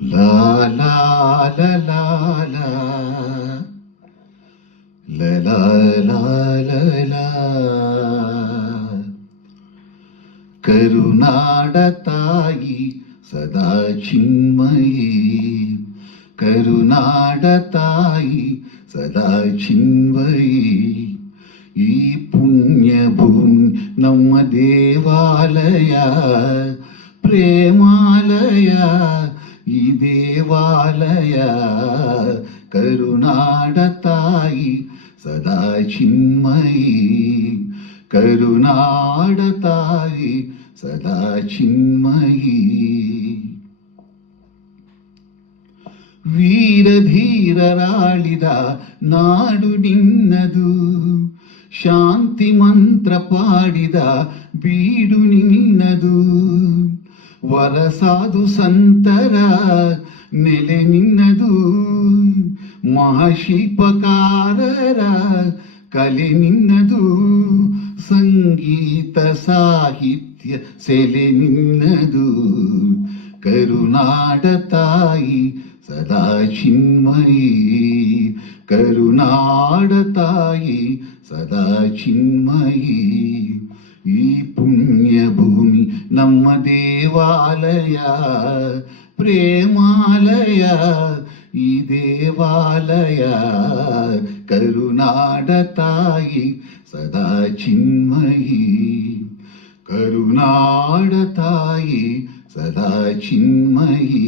ಲಾ ಲಾ ಲಾ ಲಾ ಲಾ ಲಾ ಲಾ ಲಾ ಲಾ ಲಾ. ಕರುನಾಡ ತಾಯಿ ಸದಾ ಚಿನ್ಮಯಿ, ಕರುನಾಡ ತಾಯಿ ಸದಾ ಚಿನ್ಮಯಿ. ಈ ಪುಣ್ಯ ಭೂಮಿ ನಮ್ಮ ದೇವಾಲಯ, ಪ್ರೇಮಾಲಯ ಈ ದೇವಾಲಯ. ಕರುನಾಡ ತಾಯಿ ಸದಾ ಚಿನ್ಮಯಿ, ಕರುನಾಡ ತಾಯಿ ಸದಾ ಚಿನ್ಮಯಿ. ವೀರಧೀರರಾಳಿದ ನಾಡು ನಿನ್ನದು, ಶಾಂತಿ ಮಂತ್ರ ಪಾಡಿದ ಬೀಡು ನಿನ್ನದು. ವರಸಾಧು ಸಂತರ ನೆಲೆ ನಿನ್ನದು, ಮಹಾಶಿಲ್ಪಕಾರರ ಕಲೆ ನಿನ್ನದು. ಸಂಗೀತ ಸಾಹಿತ್ಯ ಸೆಲೆ ನಿನ್ನದು. ಕರುನಾಡ ತಾಯಿ ಸದಾ ಚಿನ್ಮಯಿ, ಕರುನಾಡ ತಾಯಿ ಸದಾ ಚಿನ್ಮಯಿ. ಈ ಪುಣ್ಯ ಭೂಮಿ ನಮ್ಮ ದೇವಾಲಯ, ಪ್ರೇಮಾಲಯ ಈ ದೇವಾಲಯ. ಕರುನಾಡ ತಾಯಿ ಸದಾ ಚಿನ್ಮಯಿ, ಕರುನಾಡ ತಾಯಿ ಸದಾ ಚಿನ್ಮಯಿ.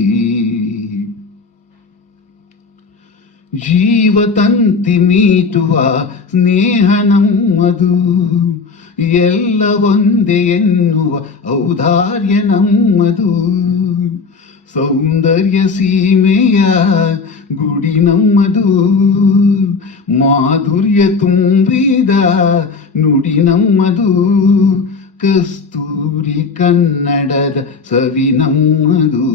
ಜೀವತಂತಿ ಮೀಟುವ ಸ್ನೇಹ ನಮ್ಮದು, ಎಲ್ಲ ಒಂದೇ ಎನ್ನುವ ಔದಾರ್ಯ ನಮ್ಮದು. ಸೌಂದರ್ಯ ಸೀಮೆಯ ಗುಡಿ ನಮ್ಮದು, ಮಾಧುರ್ಯ ತುಂಬಿದ ನುಡಿ ನಮ್ಮದು. ಕಸ್ತೂರಿ ಕನ್ನಡದ ಸವಿ ನಮ್ಮದು.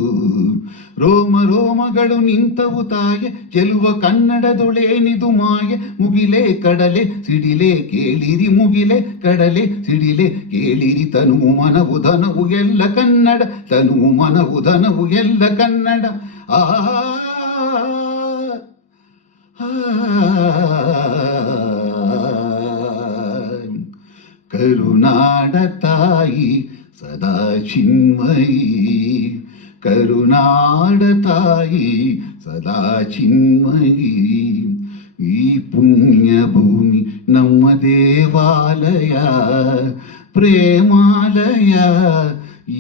ರೋಮ ರೋಮಗಳು ನಿಂತವು ತಾಯೆ, ಚೆಲುವ ಕನ್ನಡದೊಳೇನಿದು ಮಾಯೆ. ಮುಗಿಲೆ ಕಡಲೆ ಸಿಡಿಲೆ ಕೇಳಿರಿ, ಮುಗಿಲೆ ಕಡಲೆ ಸಿಡಿಲೆ ಕೇಳಿರಿ. ತನುವು ಮನವು ಧನವು ಎಲ್ಲ ಕನ್ನಡ, ತನುವು ಮನವು ಧನವು ಎಲ್ಲ ಕನ್ನಡ. ಆ ಕರುನಾಡ ತಾಯಿ ಸದಾ ಚಿನ್ಮಯಿ, ಕರುನಾಡ ತಾಯಿ ಸದಾ ಚಿನ್ಮಯಿ. ಈ ಪುಣ್ಯ ಭೂಮಿ ನಮ್ಮ ದೇವಾಲಯ, ಪ್ರೇಮಾಲಯ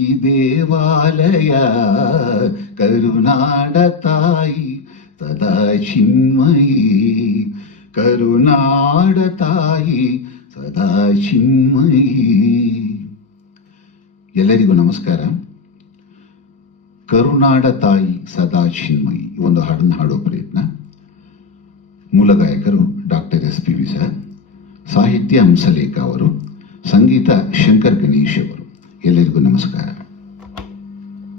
ಈ ದೇವಾಲಯ. ಕರುನಾಡ ತಾಯಿ ಸದಾ ಚಿನ್ಮಯಿ, ಕರುನಾಡ ತಾಯಿ ಸದಾ ಚಿನ್ಮಯಿ. ಎಲ್ಲರಿಗೂ ನಮಸ್ಕಾರ. ಕರುನಾಡ ತಾಯಿ ಸದಾ ಚಿನ್ಮಯಿ ಒಂದು ಹಾಡನ್ನು ಹಾಡೋ ಪ್ರಯತ್ನ. ಮೂಲ ಗಾಯಕರು ಡಾಕ್ಟರ್ SP ವಿ ಸರ್, ಸಾಹಿತ್ಯ ಹಂಸಲೇಖ ಅವರು, ಸಂಗೀತ ಶಂಕರ್ ಗಣೇಶ್ ಅವರು. ಎಲ್ಲರಿಗೂ ನಮಸ್ಕಾರ.